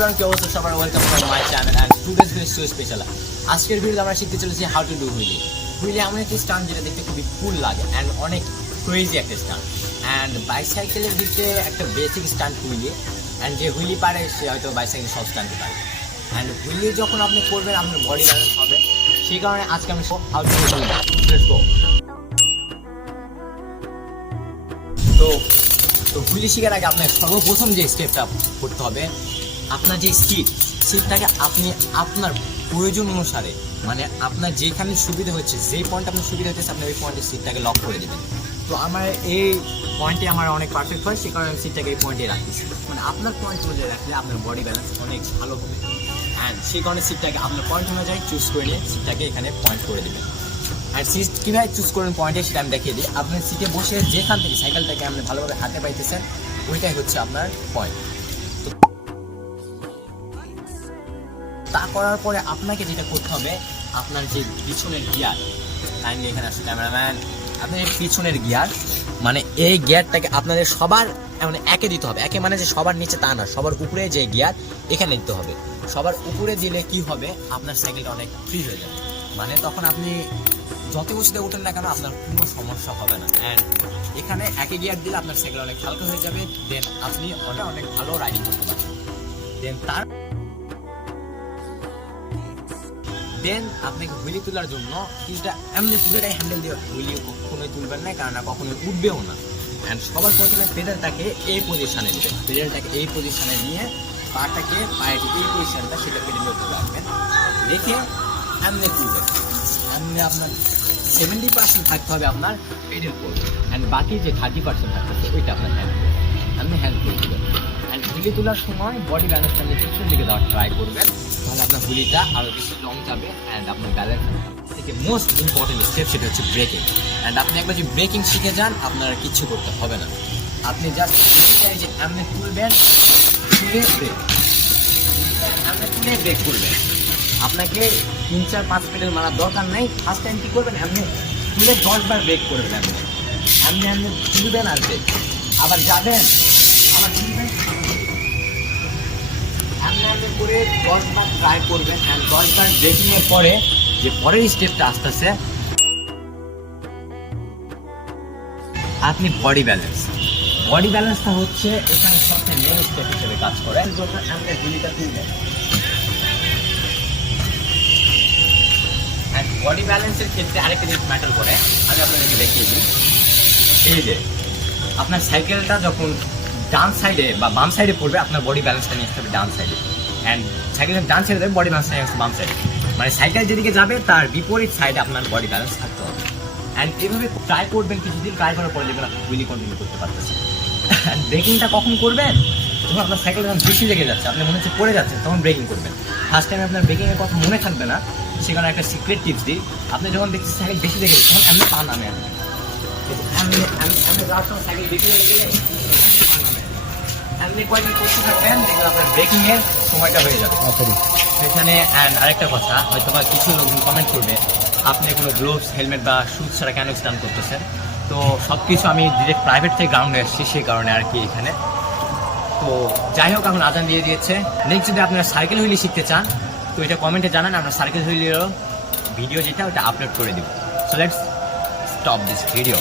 Everyone, কি অবস্থা সবার? Welcome to my channel and today's video so special. আজকের ভিডিওতে আমরা শিখতে চলেছি how to do wheelie. Wheelie এমন একটি স্টান্ট যেটা দেখতে খুবই কুল লাগে এন্ড অনেক ক্রেজি একটা স্টান্ট। এন্ড বাইসাইকেলের দিকে একটা বেসিক স্টান্ট হুইলি, এন্ড যে হুইলি পারে সে হয়তো বাইসাইকেল সব স্টান্টই পারে। এন্ড হুইলি যখন আপনি করবেন আপনার বডি ব্যালেন্স হবে, সেই কারণে আজকে আমি how to do wheelie. Let's go. তো হুইলি শেখার আগে আপনার সর্বপ্রথম যে স্টেপটা করতে হবে, আপনার যে সিটটাকে আপনি আপনার প্রয়োজন অনুসারে, মানে আপনার যেখানে সুবিধা হচ্ছে, যেই পয়েন্ট আপনার সুবিধা হচ্ছে আপনি ওই পয়েন্টে সিটটাকে লক করে দেবেন। তো আমার এই পয়েন্টে আমার অনেক পারফেক্ট হয়, সেই কারণে আমি সিটটাকে এই পয়েন্টে রাখতেছি। মানে আপনার পয়েন্ট অনুযায়ী রাখলে আপনার বডি ব্যালেন্স অনেক ভালো হবে, অ্যান্ড সেই কারণে সিটটাকে আপনার পয়েন্ট অনুযায়ী চুজ করে নিয়ে সিটটাকে এখানে পয়েন্ট করে দেবেন। আর সিট কীভাবে চুজ করবেন পয়েন্টে সেটা আমি দেখিয়ে দিই। আপনার সিটে বসে যেখান থেকে সাইকেলটাকে আপনি ভালোভাবে হাতে পাইতেছেন ওইটাই হচ্ছে আপনার পয়েন্ট। তা করার পরে আপনাকে যেটা করতে হবে, আপনার যে পিছনের গিয়ার, কাইন্ডলি এখানে আসছে ক্যামেরাম্যান, আপনার এই পিছনের গিয়ার, মানে এই গিয়ারটাকে আপনাদের সবার মানে একে দিতে হবে। একে মানে যে সবার নিচে তা না, সবার উপরে যে গিয়ার এখানে দিতে হবে। সবার উপরে দিলে কি হবে, আপনার সাইকেলটা অনেক ফ্রি হয়ে যাবে। মানে তখন আপনি যত উঁচুতে উঠেন না কেন আপনার কোনো সমস্যা হবে না। অ্যান্ড এখানে একে গিয়ার দিলে আপনার সাইকেল অনেক হালকা হয়ে যাবে, দেন আপনি অনেক ভালো রাইডিং করতে পারবেন। দেন আপনাকে হুইলি তোলার জন্য কিছুটা এমনি পুরোটাই হ্যান্ডেল দিয়ে হুইলি কখনোই তুলবেন না, কারণ কখনোই উঠবেও না। অ্যান্ড সবার প্রথমে পেডালটাকে এই পজিশনে নেবেন। পেডালটাকে এই পজিশনে নিয়ে পাটাকে পায়ের এই পজিশনটা সেটা পেডেলের উপরে রাখবেন, রেখে এমনি তুলবেন। এমনি আপনার 70% থাকতে হবে আপনার পেডেল করবে, অ্যান্ড বাকি যে 30% থাকতেছে ওইটা আপনার হ্যান্ড করবে। আপনি হ্যান্ড করে দেবেন। অ্যান্ড হুইলি তোলার সময় বডি ব্যালেন্সটা আপনি পিছন দিকে দেওয়ার ট্রাই করবেন, তাহলে আপনার হুইলিটা আরও বেশি লং যাবে অ্যান্ড আপনার ব্যালেন্স থেকে মোস্ট ইম্পর্টেন্ট স্টেপ সেটা হচ্ছে ব্রেকিং। অ্যান্ড আপনি একবার যদি ব্রেকিং শিখে যান আপনার আর কিচ্ছু করতে হবে না। আপনি জাস্ট হুইলিটাই যে এমনি তুলবেন, তুলে ব্রেক, এমনি তুলে ব্রেক করবেন। আপনাকে 3-4-5 পেডেল মারার দরকার নেই। ফার্স্ট টাইম কী করবেন, এমনি তুলে 10 বার ব্রেক করবেন। এমনি এমনি এমনি তুলবেন আর ব্রেক, আবার যাবেন, আবার তুলবেন, এমনি করে 10 বার ট্রাই করবেন। অ্যান্ড 10 বার ব্রেকিংয়ের পরে যে পরের স্টেপটা আসতেছে, আপনি বডি ব্যালেন্সটা হচ্ছে এখানে সবচেয়ে মেন স্টেপ হিসেবে কাজ করে। যখন আপনি হুইলিটা তুলবেন, বডি ব্যালেন্সের ক্ষেত্রে আরেকটা জিনিস ম্যাটার করে, আমি আপনাদেরকে দেখিয়ে দিই। এই যে আপনার সাইকেলটা যখন ডান সাইডে বা বাম সাইডে পড়বে, আপনার বডি ব্যালেন্সটা নিয়ে আসতে হবে ডান সাইডে। অ্যান্ড সাইকেলের ডান সাইডে দেবে, বডি ব্যালেন্সটা নিয়ে আসতে বাম সাইডে। মানে সাইকেল যেদিকে যাবে তার বিপরীত সাইডে আপনার বডি ব্যালেন্স থাকতে হবে। অ্যান্ড এভাবে ট্রাই করবেন, কিছুদিন ট্রাই করার পরে দেখবেন আপনি হুইলি কন্টিনিউ করতে পারতেছেন। অ্যান্ড ব্রেকিংটা কখন করবেন, যখন আপনার সাইকেল যখন বেশি লেগে যাচ্ছে, আপনি মনে হচ্ছে পড়ে যাচ্ছে, তখন ব্রেকিং করবেন। ফার্স্ট টাইমে আপনার ব্রেকিংয়ের কথা মনে থাকবে না, সেখানে একটা সিক্রেট টিপস দিই। আপনি যখন দেখছেন সাইকেল বেশি লেগে যাচ্ছে, তখন এমনি পা নামে সাইকেল বেশি লেগে এমনি কয়েকদিন করতে থাকবেন, দেখবেন আপনার ব্রেকিংয়ের সময়টা হয়ে যাবে এখানে। অ্যান্ড আরেকটা কথা, হয়তো বা কিছু লোকজন কমেন্ট করবে, আপনি কোনো গ্লোভস, হেলমেট বা শুজ ছাড়া কেন স্টান্ট করতেছেন? তো সব কিছু আমি ডিরেক্ট প্রাইভেট থেকে গ্রাউন্ডে আসছি, সেই কারণে আর কি এখানে। তো যাই হোক, এখন আজান দিয়ে দিয়েছে। নেক্সট যদি আপনারা সাইকেল হুইলি শিখতে চান তো এটা কমেন্টে জানান, আমরা সাইকেল হুইলিরও ভিডিও যেটা ওটা আপলোড করে দিব। So let's stop this video.